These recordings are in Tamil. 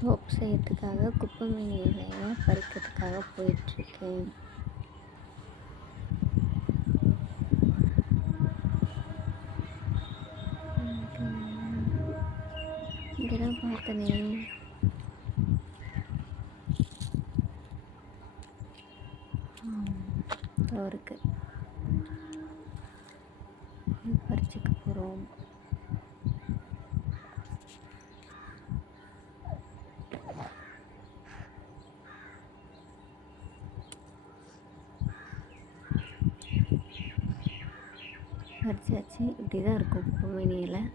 சோப் செய்யறதுக்காக குப்பை மேனி இலையை பறிக்கிறதுக்காக போயிட்டுருக்கேன். இங்கே தான் பார்த்தனே. இருக்கு, பறிச்சுக்க போகிறோம். பறிச்சாச்சு. இப்படி தான் இருக்கும் குப்பை மேனியில்.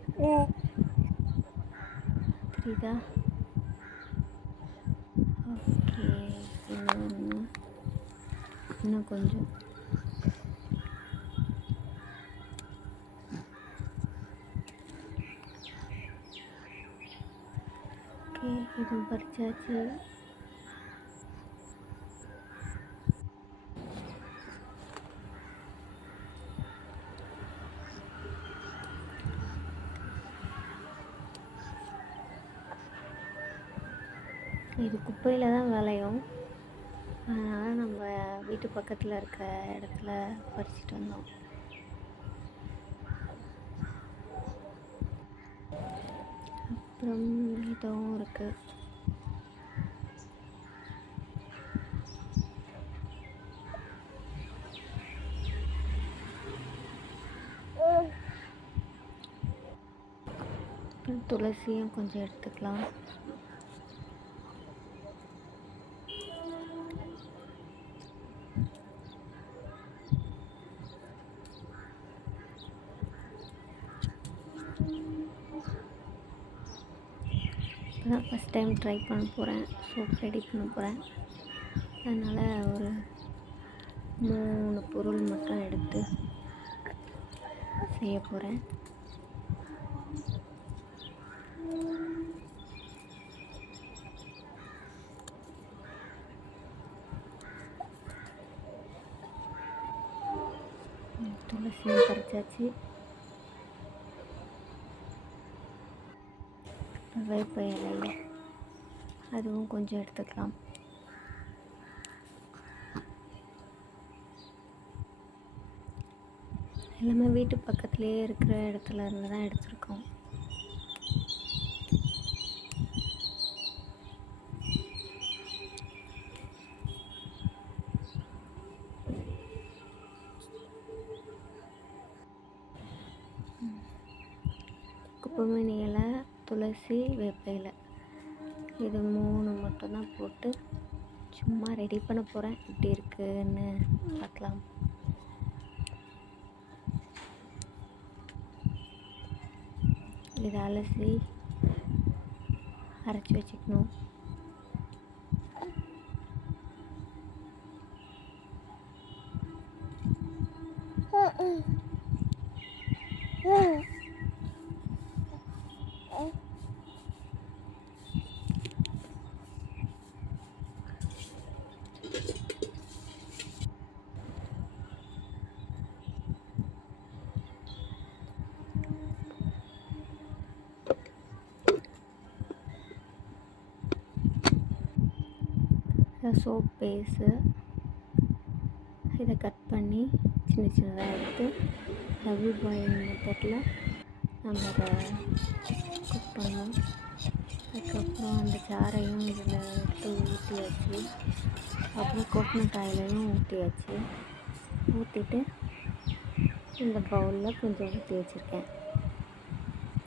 தெரியுதா? ஓகே, இன்னும் கொஞ்சம். ஓகே, இது பறிச்சாச்சு. இது குப்பையில் தான் விளையும். அதனால் நம்ம வீட்டு பக்கத்தில் இருக்க இடத்துல பறிச்சிட்டு வந்தோம். அப்புறம் இதுவும் இருக்குது. அப்புறம் துளசியும் கொஞ்சம் எடுத்துக்கலாம். இப்போதான் ஃபஸ்ட் டைம் ட்ரை பண்ண போகிறேன், சோப் ரெடி பண்ண போகிறேன். அதனால் ஒரு 3 பொருள் மட்டும் எடுத்து செய்ய போகிறேன். துளசியும் பறிச்சாச்சு. வேப்ப இலை அதுவும் கொஞ்சம் எடுத்துக்கலாம். எல்லாமே வீட்டு பக்கத்துலேயே இருக்கிற இடத்துல இருந்து தான் எடுத்துருக்கோம். குப்பைமேனி இலை, துளசி, வேப்ப இலை, இது 3 மட்டும்தான் போட்டு சும்மா ரெடி பண்ண போகிறேன். எப்படி இருக்குன்னு பார்க்கலாம். இதை அலசி அரைச்சி வச்சுக்கணும். சோப் பேஸு இதை கட் பண்ணி சின்ன சின்னதாக எடுத்து டபுள் பாயிலிங் மெத்தடில் நம்ம அதை குக் பண்ணோம். அதுக்கப்புறம் அந்த சாறையும் இதில் எடுத்து ஊற்றியாச்சு. அப்புறம் கோகனட் ஆயிலையும் ஊற்றியாச்சு. ஊற்றிட்டு இந்த பவுலில் கொஞ்சம் ஊற்றி வச்சுருக்கேன்.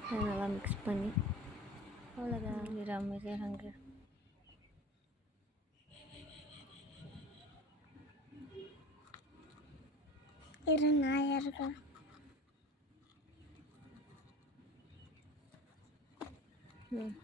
அதை நல்லா மிக்ஸ் பண்ணி அவ்வளோதான். அமைதியாக நாயா இருக்கா. ம்